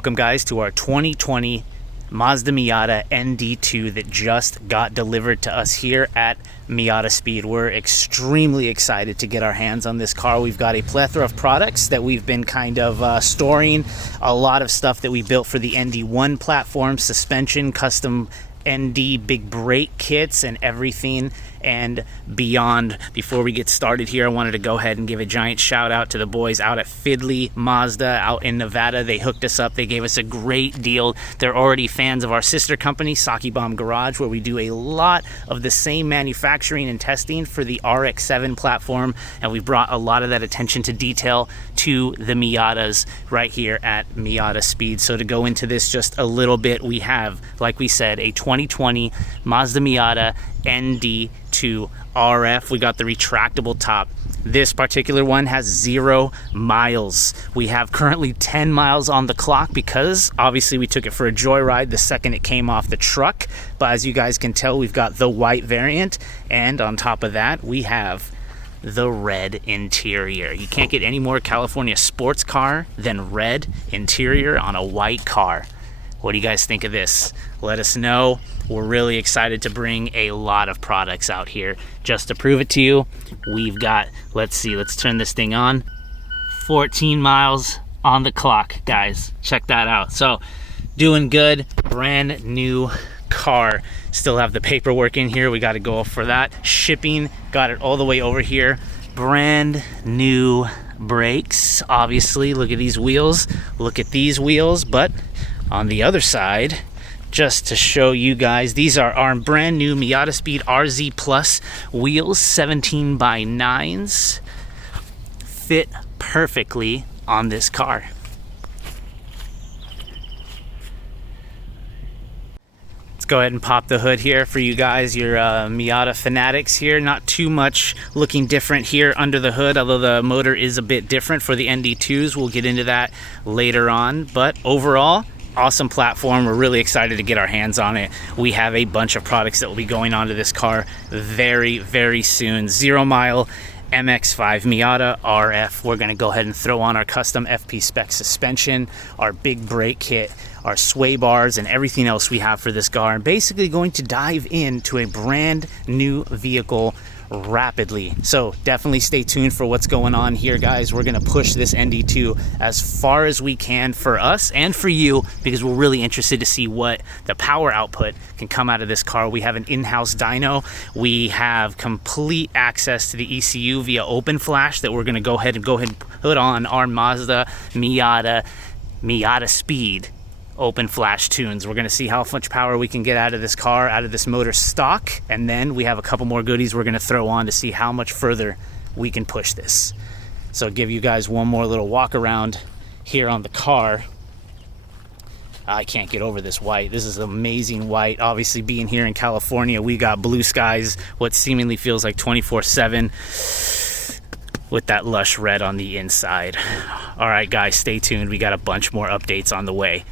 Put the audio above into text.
Welcome guys to our 2020 Mazda Miata ND2 that just got delivered to us here at MiataSpeed. We're extremely excited to get our hands on this car. We've got a plethora of products that we've been kind of storing, a lot of stuff that we built for the ND1 platform, suspension, custom ND big brake kits and everything and beyond. Before we get started here, I wanted to go ahead and give a giant shout out to the boys out at Fidley Mazda out in Nevada. They hooked us up. They gave us a great deal. They're already fans of our sister company, Saki Bomb Garage, where we do a lot of the same manufacturing and testing for the RX-7 platform, and we brought a lot of that attention to detail to the Miatas right here at MiataSpeed. So to go into this just a little bit, we have, like we said, a 2020 Mazda Miata ND2 RF. We got the retractable top. This particular one has 0 miles. We have currently 10 miles on the clock because obviously we took it for a joyride the second it came off the truck. But as you guys can tell, we've got the white variant, and on top of that we have the red interior. You can't get any more California sports car than red interior on a white car. What do you guys think of this? Let us know. We're really excited to bring a lot of products out here. Just to prove it to you, we've got, let's turn this thing on. 14 miles on the clock, guys. Check that out. So, doing good. Brand new car. Still have the paperwork in here. We got to go for that. Shipping, got it all the way over here. Brand new brakes, obviously. Look at these wheels. Look at these wheels, but on the other side, just to show you guys, these are our brand new MiataSpeed RZ Plus wheels, 17x9s. Fit perfectly on this car. Let's go ahead and pop the hood here for you guys, your Miata fanatics here. Not too much looking different here under the hood, although the motor is a bit different for the ND2s. We'll get into that later on, but overall, awesome platform. We're really excited to get our hands on it. We have a bunch of products that will be going onto this car very, very soon. 0 mile MX-5 Miata RF. We're going to go ahead and throw on our custom FP spec suspension, our big brake kit, our sway bars, and everything else we have for this car, and basically going to dive into a brand new vehicle rapidly. So definitely stay tuned for what's going on here, guys. We're gonna push this ND2 as far as we can for us and for you, because we're really interested to see what the power output can come out of this car. We have an in-house dyno. We have complete access to the ECU via open flash that we're gonna go ahead and put on our Mazda MiataSpeed open flash tunes. We're going to see how much power we can get out of this car, out of this motor stock, and then we have a couple more goodies we're going to throw on to see how much further we can push this. So I'll give you guys one more little walk around here on the car. I can't get over this white. This is amazing white. Obviously, being here in California, we got blue skies, what seemingly feels like 24/7, with that lush red on the inside. All right, guys, stay tuned. We got a bunch more updates on the way.